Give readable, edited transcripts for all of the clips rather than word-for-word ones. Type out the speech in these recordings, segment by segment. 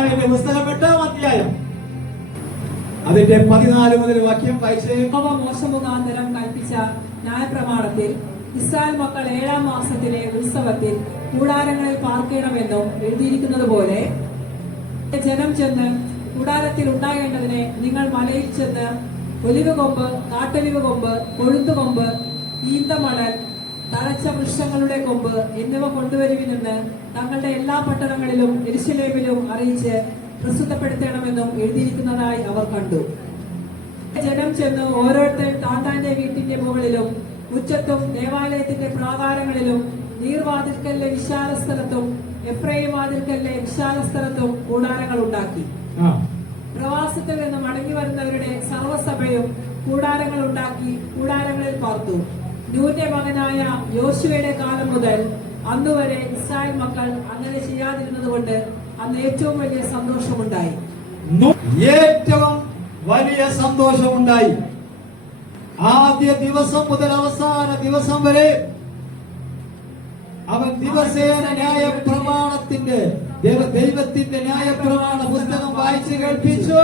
യെശയ്യാവിന്റെ പുസ്തകം 8-ാം അധ്യായം അതിന്റെ 14 മുതൽ വാക്യം വായിച്ചേ. മോശ മുഖാന്തരം കൽപ്പിച്ച ന്യായപ്രമാണത്തിൽ ഇസ്രായേൽ മക്കൾ 7-ാം മാസത്തിലെ ഉത്സവത്തിൽ കൂടാരങ്ങളിൽ പാർക്കണമെന്നും എഴുതിയിരിക്കുന്നത് പോലെ ജനം ചെന്ന് കൂടാരത്തിൽ ഉണ്ടാകേണ്ടതിനെ നിങ്ങൾ മലയിൽ ചെന്ന് ഒലിവ് കൊമ്പ്, കാട്ടൊലിവ് കൊമ്പ്, കൊഴുന്തുകൊമ്പ്, ഈന്തമണൽ, തഴച്ച വൃക്ഷങ്ങളുടെ കൊമ്പ് എന്നിവ കൊണ്ടുവരുവിനെന്ന് തങ്ങളുടെ എല്ലാ പട്ടണങ്ങളിലും യെരൂശലേമിലും അറിയിച്ച് പ്രസിദ്ധപ്പെടുത്തണമെന്നും എഴുതിയിരിക്കുന്നതായി അവർ കണ്ടു. ജനം ചെന്ന് ഓരോരുത്തരും താന്താന്റെ വീട്ടിന്റെ മുകളിലും മുറ്റത്തും ദേവാലയത്തിന്റെ പ്രാകാരങ്ങളിലും നീർവാതിൽക്കലിലെ വിശാല സ്ഥലത്തും എഫ്രൈം വാതിൽക്കലിലെ വിശാല സ്ഥലത്തും കൂടാരങ്ങൾ ഉണ്ടാക്കി. പ്രവാസത്തിൽ നിന്ന് മടങ്ങി വരുന്നവരുടെ സർവ്വസഭയും കൂടാരങ്ങൾ ഉണ്ടാക്കി കൂടാരങ്ങളിൽ പാർത്തു. നൂന്റെ മകനായ യോശുവയുടെ കാലം മുതൽ അന്നുവരെ ഇസ്രായേൽ മക്കൾ അങ്ങനെ ചെയ്യാതിരുന്നത് കൊണ്ട് അന്ന് ഏറ്റവും വലിയ സന്തോഷമുണ്ടായി. ഏറ്റവും വലിയ സന്തോഷമുണ്ടായി. ആദ്യ ദിവസം മുതൽ അവസാന ദിവസം വരെ അവൻ ദിവസേന ന്യായപ്രമാണത്തിന്റെ ദൈവത്തിന്റെ ന്യായപ്രമാണ പുസ്തകം വായിച്ചു കേൾപ്പിച്ചു.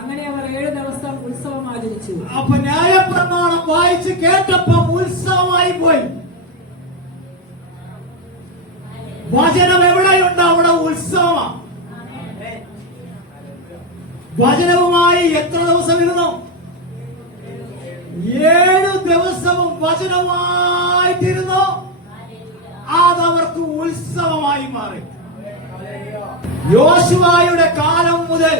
അങ്ങനെ അവർ 7 ദിവസം ഉത്സവം ആചരിച്ചു. അപ്പൊ ന്യായപ്രമാണം വായിച്ച് കേട്ടപ്പം ഉത്സവമായി പോയി. വചനം എവിടെയുണ്ട് അവിടെ ഉത്സവമാണ്. വചനവുമായി എത്ര ദിവസം ഇരുന്നു? 7 ദിവസവും വചനമായിട്ടിരുന്നു. അതവർക്ക് ഉത്സവമായി മാറി. യോശുവയുടെ കാലം മുതൽ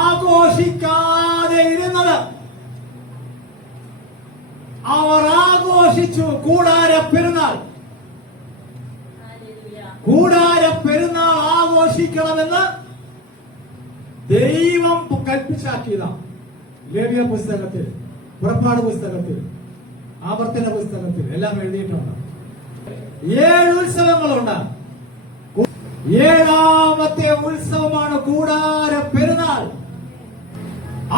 ആഘോഷിക്കാതെ ഇരുന്നത് അവർ ആഘോഷിച്ചു. കൂടാര പെരുന്നാൾ ആഘോഷിക്കണമെന്ന് ദൈവം കൽപ്പിച്ചാക്കിയതാണ്. ലേവ്യ പുസ്തകത്തിൽ, പുറപ്പാട് പുസ്തകത്തിൽ, ആവർത്തന പുസ്തകത്തിൽ എല്ലാം എഴുതിയിട്ടുണ്ട്. 7 ഉത്സവങ്ങളുണ്ട്. 7ാമത്തെ ഉത്സവമാണ് കൂടാര പെരുന്നാൾ.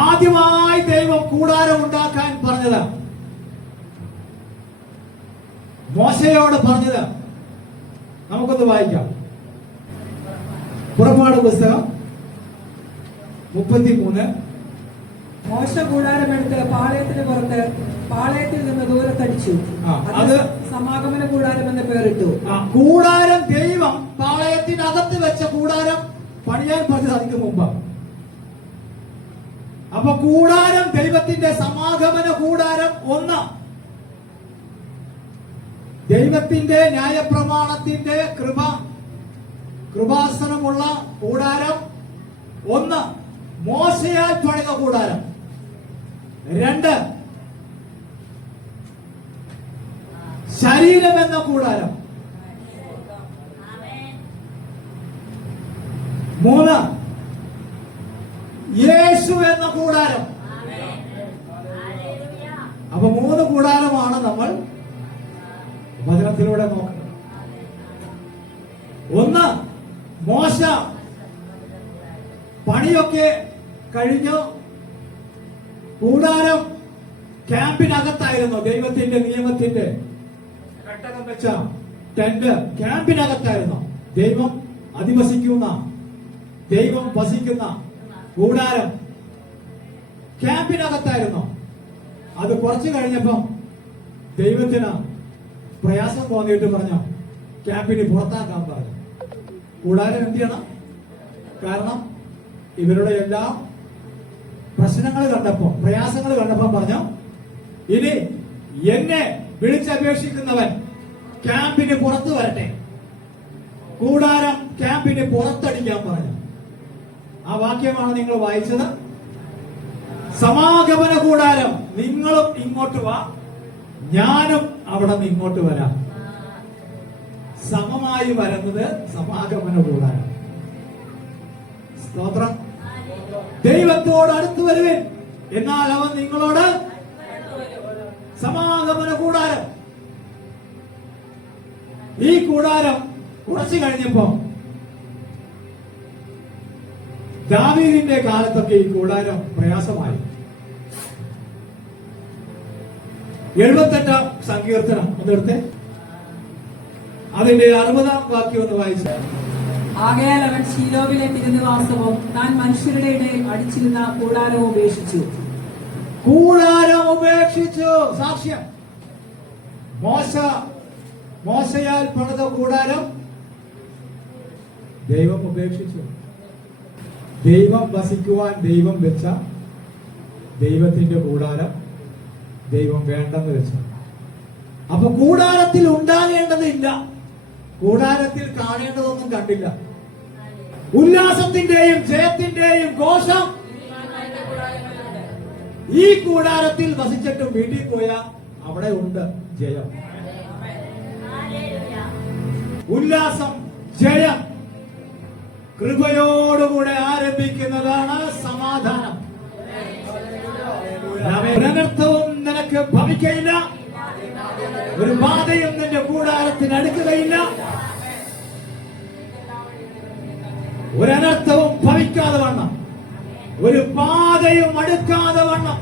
ആദ്യമായി ദൈവം കൂടാരം ഉണ്ടാക്കാൻ പറഞ്ഞത്, മോശയോട് പറഞ്ഞത് നമുക്കൊന്ന് വായിക്കാം. പുറപ്പാട് പുസ്തകം 33. മോശ കൂടാരമെടുത്ത് പാളയത്തിന് പുറത്ത് പാളയത്തിൽ നിന്ന് ദൂരത്തടിച്ചു. അത് സമാഗമന കൂടാരം എന്ന് പേരിട്ടു. കൂടാരം ദൈവം പാളയത്തിനകത്ത് വെച്ച കൂടാരം പണിയാൻ പറഞ്ഞത് അതിന് മുമ്പ്. അപ്പൊ കൂടാരം ദൈവത്തിന്റെ സമാഗമന കൂടാരം 1, ദൈവത്തിന്റെ ന്യായപ്രമാണത്തിന്റെ കൃപാസനമുള്ള കൂടാരം 1, മോശയാൽ പണിത കൂടാരം 2, ശരീരം എന്ന കൂടാരം 3, യേശു എന്ന കൂടാരം. അപ്പൊ 3 കൂടാരമാണ് നമ്മൾ വചനത്തിലൂടെ നോക്കുന്നത്. 1, മോശ പണിയൊക്കെ കഴിഞ്ഞു. കൂടാരം ക്യാമ്പിനകത്തായിരുന്നു. ദൈവത്തിന്റെ നിയമത്തിന്റെ പെട്ടകം വെച്ച ടെന്റ് ക്യാമ്പിനകത്തായിരുന്നു. ദൈവം അധിവസിക്കുന്ന, ദൈവം വസിക്കുന്ന കൂടാരം ക്യാമ്പിനകത്തായിരുന്നു. അത് കുറച്ചു കഴിഞ്ഞപ്പം ദൈവത്തിന് പ്രയാസം തോന്നിയിട്ട് പറഞ്ഞു, ക്യാമ്പിന് പുറത്താക്കാൻ പറഞ്ഞു. കൂടാരം എന്ത് ചെയ്യണം? കാരണം ഇവരുടെ എല്ലാ പ്രശ്നങ്ങൾ കണ്ടപ്പോ, പ്രയാസങ്ങൾ കണ്ടപ്പോ പറഞ്ഞു, ഇനി എന്നെ വിളിച്ചപേക്ഷിക്കുന്നവൻ ക്യാമ്പിന് പുറത്തു വരട്ടെ. കൂടാരം ക്യാമ്പിന് പുറത്തടിക്കാൻ പറഞ്ഞു. ആ വാക്യമാണ് നിങ്ങൾ വായിച്ചത്. സമാഗമന കൂടാരം, നിങ്ങളും ഇങ്ങോട്ട് വാ, ഞാനും അവിടെ നിന്ന് ഇങ്ങോട്ട് വരാം. സമമായി വരുന്നത് സമാഗമന കൂടാരം. സ്തോത്രം. ദൈവത്തോട് അടുത്ത് വരുവിൻ, എന്നാൽ അവൻ നിങ്ങളോട് സമാഗമന കൂടാരം. ഈ കൂടാരം കുറച്ചു കഴിഞ്ഞപ്പോ ദാവീദിന്റെ കാലത്തൊക്കെ ഈ കൂടാരം പ്രയാസമായി. 78-ാം സങ്കീർത്തനം ഒന്നെടുത്ത് അതിന്റെ 60-ാം വാക്യം ഒന്ന് വായിച്ച. ആകയാൽ അവൻ ശീലോവിലെ തിരുനിവാസവും താൻ മനുഷ്യരുടെ ഇടയിൽ അടിച്ചിരുന്ന കൂടാരവും ഉപേക്ഷിച്ചു. കൂടാരം ഉപേക്ഷിച്ചു. സാക്ഷ്യം. മോശയാൽ പണിത കൂടാരം ദൈവം ഉപേക്ഷിച്ചു. ദൈവം വസിക്കുവാൻ ദൈവം വെച്ച ദൈവത്തിന്റെ കൂടാരം ദൈവം വേണ്ടെന്ന് വെച്ചു. അപ്പൊ കൂടാരത്തിൽ ഉണ്ടാകേണ്ടതില്ല, കൂടാരത്തിൽ കാണേണ്ടതൊന്നും കണ്ടില്ല. ഉല്ലാസത്തിന്റെയും ജയത്തിന്റെയും ഘോഷം ഈ കൂടാരത്തിൽ വസിച്ചിട്ടും വീട്ടിൽ പോയാ അവിടെ ഉണ്ട് ജയം, ഉല്ലാസം, ജയം. കൃപയോടുകൂടെ ആരംഭിക്കുന്നതാണ് സമാധാനം. ഒരനർത്ഥവും നിനക്ക് ഭവിക്കയില്ല, ഒരു ബാധയും നിന്റെ കൂടാരത്തിന് അടുക്കുകയില്ല, ഒരനർത്ഥവും ഭവിക്കാതെ വണ്ണം, ഒരു ബാധയും അടുക്കാതെ വണ്ണം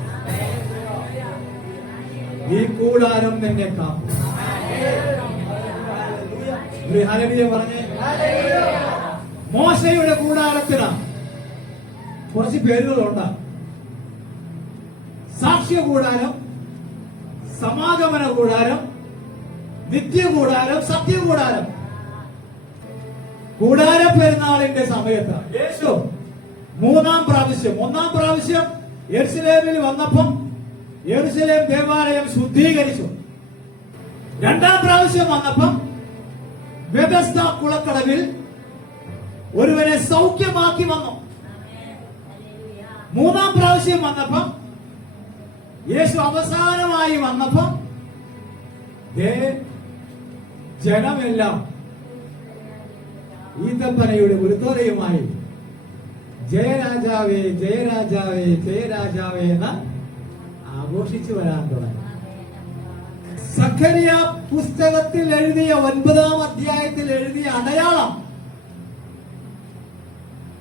ഈ കൂടാരം നിന്നെ കാക്കും. ഹല്ലേലൂയ പറഞ്ഞേ. മോശയുടെ കൂടാരത്തിന് കുറച്ച് പേരുകളുണ്ട്. സാക്ഷ്യ കൂടാരം, സമാഗമന കൂടാരം, നിത്യകൂടാരം, സത്യകൂടാരം. കൂടാര പെരുന്നാളിന്റെ സമയത്ത് യേശു ഒന്നാം പ്രാവശ്യം യെരുശലേമിൽ വന്നപ്പം യെരുശലേം ദേവാലയം ശുദ്ധീകരിച്ചു. രണ്ടാം പ്രാവശ്യം വന്നപ്പം ബെഥസ്ദ കുളക്കടവിൽ ഒരുവനെ സൗഖ്യമാക്കി വന്നു. മൂന്നാം പ്രാവശ്യം വന്നപ്പം യേശു അവസാനമായി വന്നപ്പം ജനമെല്ലാം ഈന്തപ്പനയുടെ ഗുരുത്തോലയുമായി ജയരാജാവേ ജയരാജാവേ ജയരാജാവേ എന്ന് ആഘോഷിച്ചു വരാൻ തുടങ്ങി. സഖരിയ പുസ്തകത്തിൽ എഴുതിയ 9-ാം അധ്യായത്തിൽ എഴുതിയ അടയാളം,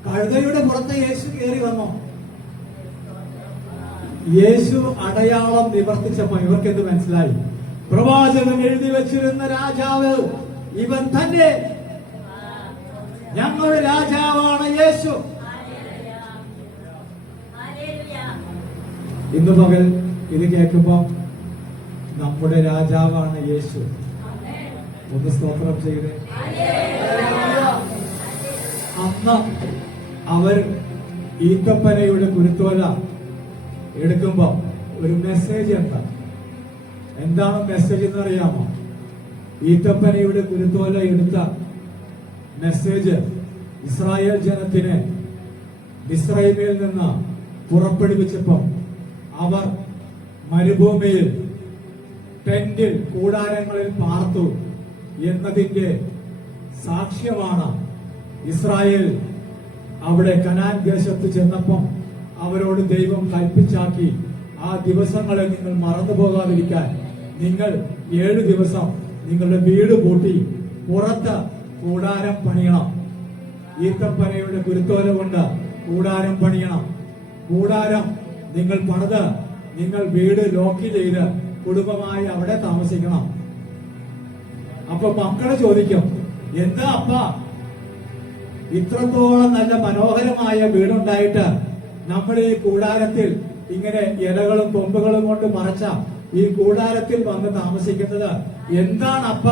കഴുതയുടെ പുറത്ത് യേശു കയറി വന്നു. യേശു അടയാളം നിവർത്തിച്ചപ്പോ ഇവർക്കെന്ത് മനസ്സിലായി? പ്രവാചകൻ എഴുതി വെച്ചിരുന്ന രാജാവ് ഇവൻ തന്നെ, ഞങ്ങളുടെ രാജാവാണ് യേശു. ഇന്ന് പകൽ ഇത് കേൾക്കുമ്പോ നമ്മുടെ രാജാവാണ് യേശു. ഒന്ന് സ്തോത്രം ചെയ്തേ. അന്ന് അവർ ഈത്തപ്പനയുടെ കുരുത്തോല എടുക്കുമ്പോ ഒരു മെസ്സേജ് എന്താണ് മെസ്സേജ് എന്ന് അറിയാമോ? ഈത്തപ്പനയുടെ കുരുത്തോല എടുത്ത മെസ്സേജ് ഇസ്രായേൽ ജനത്തിന് മിസ്രയീമിൽ നിന്ന് പുറപ്പെടുവിച്ചപ്പം അവർ മരുഭൂമിയിൽ ടെന്റിൽ കൂടാരങ്ങളിൽ പാർത്തു എന്നതിന്റെ സാക്ഷ്യമാണ്. ഇസ്രായേൽ അവിടെ കനാൻ ദേശത്ത് ചെന്നപ്പം അവരോട് ദൈവം കൽപ്പിച്ചാക്കി, ആ ദിവസങ്ങളെ നിങ്ങൾ മറന്നു പോകാതിരിക്കാൻ നിങ്ങൾ 7 ദിവസം നിങ്ങളുടെ വീട് പൂട്ടി പുറത്ത് കൂടാരം പണിയണം. ഈത്തപ്പനയുടെ കുരുത്തോല കൊണ്ട് കൂടാരം പണിയണം. കൂടാരം നിങ്ങൾ പണിത് നിങ്ങൾ വീട് ലോക്ക് ചെയ്ത് കുടുംബമായി അവിടെ താമസിക്കണം. അപ്പൊ മക്കളെ ചോദിക്കും, എന്താ അപ്പ ഇത്രത്തോളം നല്ല മനോഹരമായ വീടുണ്ടായിട്ട് നമ്മൾ ഈ കൂടാരത്തിൽ ഇങ്ങനെ ഇലകളും കൊമ്പുകളും കൊണ്ട് മറച്ച ഈ കൂടാരത്തിൽ വന്ന് താമസിക്കുന്നത് എന്താണ് അപ്പ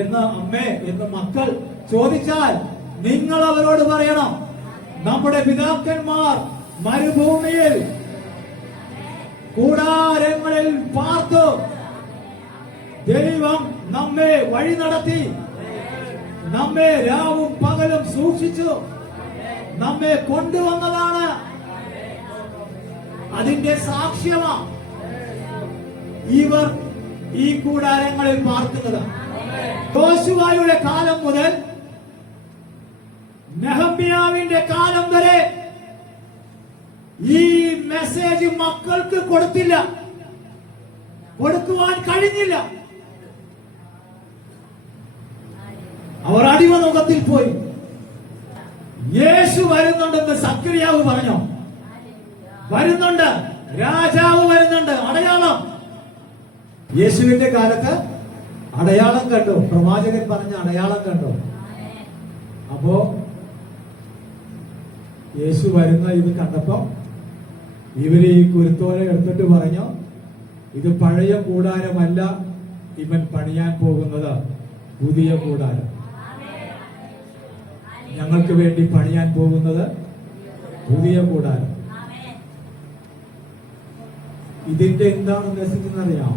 എന്ന് അമ്മേ എന്ന് മക്കൾ ചോദിച്ചാൽ നിങ്ങൾ അവരോട് പറയണം, നമ്മുടെ പിതാക്കന്മാർ മരുഭൂമിയിൽ കൂടാരങ്ങളിൽ പാർത്തു ദൈവം നമ്മെ വഴി നടത്തി, നമ്മെ രാവും പകലും സൂക്ഷിച്ചു, നമ്മെ കൊണ്ടുവന്നതാണ്. അതിന്റെ സാക്ഷ്യമാണ് ഇവർ ഈ കൂടാരങ്ങളിൽ പാർക്കുന്നത്. യോശുവയുടെ കാലം മുതൽ നെഹമ്യാവിന്റെ കാലം വരെ ഈ മെസ്സേജ് മക്കൾക്ക് കൊടുത്തില്ല, കൊടുക്കുവാൻ കഴിഞ്ഞില്ല. അവർ അടിമമുഖത്തിൽ പോയി. യേശു വരുന്നുണ്ടെന്ന് സക്കറിയാവ് പറഞ്ഞു. വരുന്നുണ്ട്, രാജാവ് വരുന്നുണ്ട്. അടയാളം. യേശുവിന്റെ കാലത്ത് അടയാളം കണ്ടു. പ്രവാചകൻ പറഞ്ഞ അടയാളം കണ്ടു. അപ്പോ യേശു വരുന്ന ഇത് കണ്ടപ്പോ ഇവര് ഈ കുരുത്തോല എടുത്തിട്ട് പറഞ്ഞു, ഇത് പഴയ കൂടാരമല്ല, ഇവൻ പണിയാൻ പോകുന്നത് പുതിയ കൂടാരം. ഞങ്ങൾക്ക് വേണ്ടി പണിയാൻ പോകുന്നത് പുതിയ കൂടാരം. ഇതിന്റെ എന്താണ് മെസ്സേജ് എന്നറിയാം?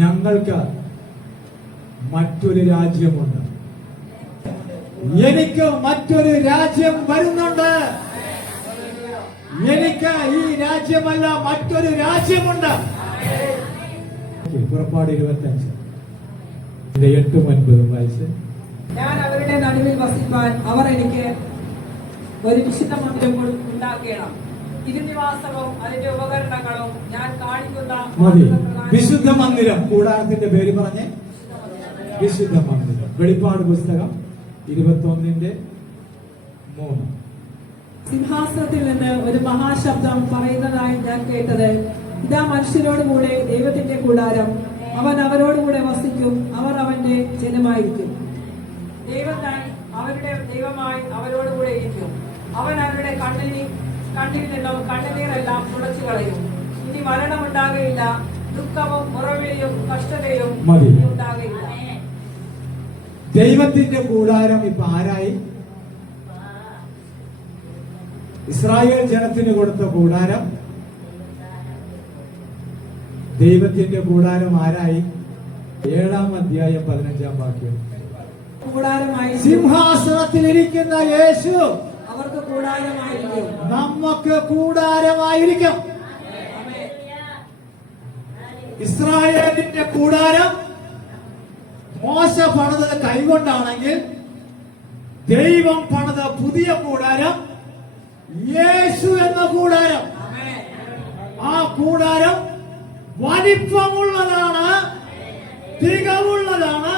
ഞങ്ങൾക്ക് മറ്റൊരു രാജ്യമുണ്ട്, എനിക്ക് മറ്റൊരു രാജ്യം വരുന്നുണ്ട്, എനിക്ക് ഈ രാജ്യമല്ല മറ്റൊരു രാജ്യമുണ്ട്. പുറപ്പാട് 25 8-9 വയസ്സ്. ഞാൻ അവരുടെ നടുവിൽ വസിപ്പാൻ അവർ എനിക്ക് ഒരു വിശുദ്ധ മന്ദിരം ഉണ്ടാക്കണം. തിരുനിവാസവും അതിന്റെ ഉപകരണങ്ങളും ഞാൻ കാണിക്കുന്ന മതി. വിശുദ്ധ മന്ദിരം, കൂടാരത്തിന്റെ പേര് പറഞ്ഞേ, വിശുദ്ധ മന്ദിരം. വെളിപ്പാട് പുസ്തകം 21:3. സിംഹാസനത്തിൽ നിന്ന് ഒരു മഹാശബ്ദം പറയുന്നതായി ഞാൻ കേട്ടത്, ഇതാ മനുഷ്യരോടുകൂടെ ദൈവത്തിന്റെ കൂടാരം, അവൻ അവരോടുകൂടെ വസിക്കും, അവർ അവന്റെ ജനമായിരിക്കും. ദൈവം താൻ അവരുടെ ദൈവമായി അവരോടുകൂടെ ഇരിക്കും. അവൻ അവരുടെ കണ്ണിൽ നിന്നും കണ്ണുനീരെല്ലാം തുടച്ചു കളയും. ഇനി മരണമുണ്ടാകയില്ല, ദുഃഖവും മുറവിളിയും കഷ്ടതയും ഉണ്ടാകയില്ല. ദൈവത്തിന്റെ കൂടാരം ഇപ്പൊ ആരായി? ഇസ്രായേൽ ജനത്തിന് കൊടുത്ത കൂടാരം, ദൈവത്തിന്റെ കൂടാരം ആരായി? 7-ാം അധ്യായം 15-ാം വാക്യം. കൂടാരമായി സിംഹാസനത്തിലിരിക്കുന്ന യേശു അവർക്ക് കൂടാരമായിരിക്കും, നമുക്ക് കൂടാരമായിരിക്കും. ഇസ്രായേലിന്റെ കൂടാരം മോശ പണിതത് കൈകൊണ്ടാണെങ്കിൽ, ദൈവം പണിത പുതിയ കൂടാരം യേശു എന്ന കൂടാരം. ആ കൂടാരം വലിപ്പമുള്ളതാണ്, തികവുള്ളതാണ്.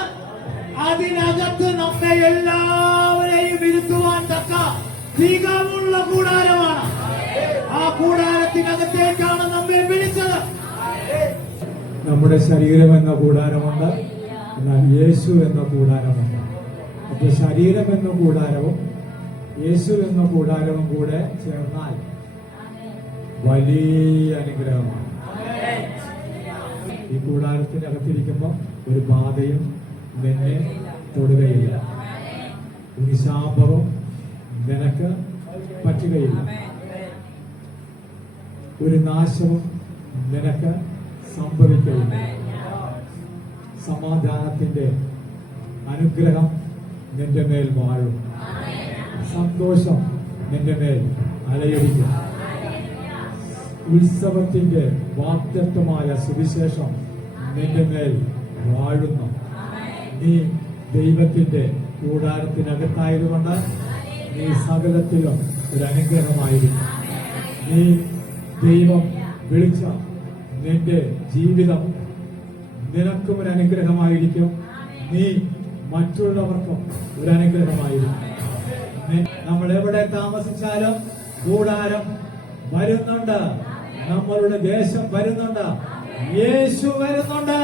അതിനകത്ത് നമ്മെ എല്ലാവരെയും ഇരുത്തുവാൻ തക്ക തികവുള്ള കൂടാരമാണ്. ആ കൂടാരത്തിനകത്തേക്കാണ് നമ്മെ വിളിച്ചത്. നമ്മുടെ ശരീരം എന്ന കൂടാരമുണ്ട്, എന്നാൽ യേശു എന്ന കൂടാരമുണ്ട്. അപ്പൊ ശരീരം എന്ന കൂടാരവും യേശു എന്ന കൂടാരവും കൂടെ ചേർന്നാൽ വലിയ അനുഗ്രഹമാണ്. ഈ കൂടാരത്തിനകത്തിരിക്കുമ്പോൾ ഒരു ബാധയും നിന്നെ തൊടുകയില്ല, ഒരു ശാപവും നിനക്ക് പറ്റുകയില്ല, ഒരു നാശവും നിനക്ക് സംഭവിക്കുകയില്ല. സമാധാനത്തിന്റെ അനുഗ്രഹം നിന്റെ മേൽ വാഴും, സന്തോഷം നിന്റെ മേൽ അലയടിക്കും. ഉത്സവത്തിന്റെ വാഗ്ദത്തമായ സുവിശേഷം നിന്റെ മേൽ വാഴുന്നു. നീ ദൈവത്തിന്റെ കൂടാരത്തിനകത്തായതുകൊണ്ട് നീ സകലത്തിലും ഒരു അനുഗ്രഹമായിരിക്കും. നീ ദൈവം വിളിച്ച നിന്റെ ജീവിതം നിനക്കും ഒരു അനുഗ്രഹമായിരിക്കും. നീ മറ്റുള്ളവർക്കും ഒരു അനുഗ്രഹമായിരിക്കും. നമ്മൾ എവിടെ താമസിച്ചാലും കൂടാരം വരുന്നുണ്ട്, നമ്മളുടെ ദേശം വരുന്നുണ്ട്, യേശു വരുന്നുണ്ട്.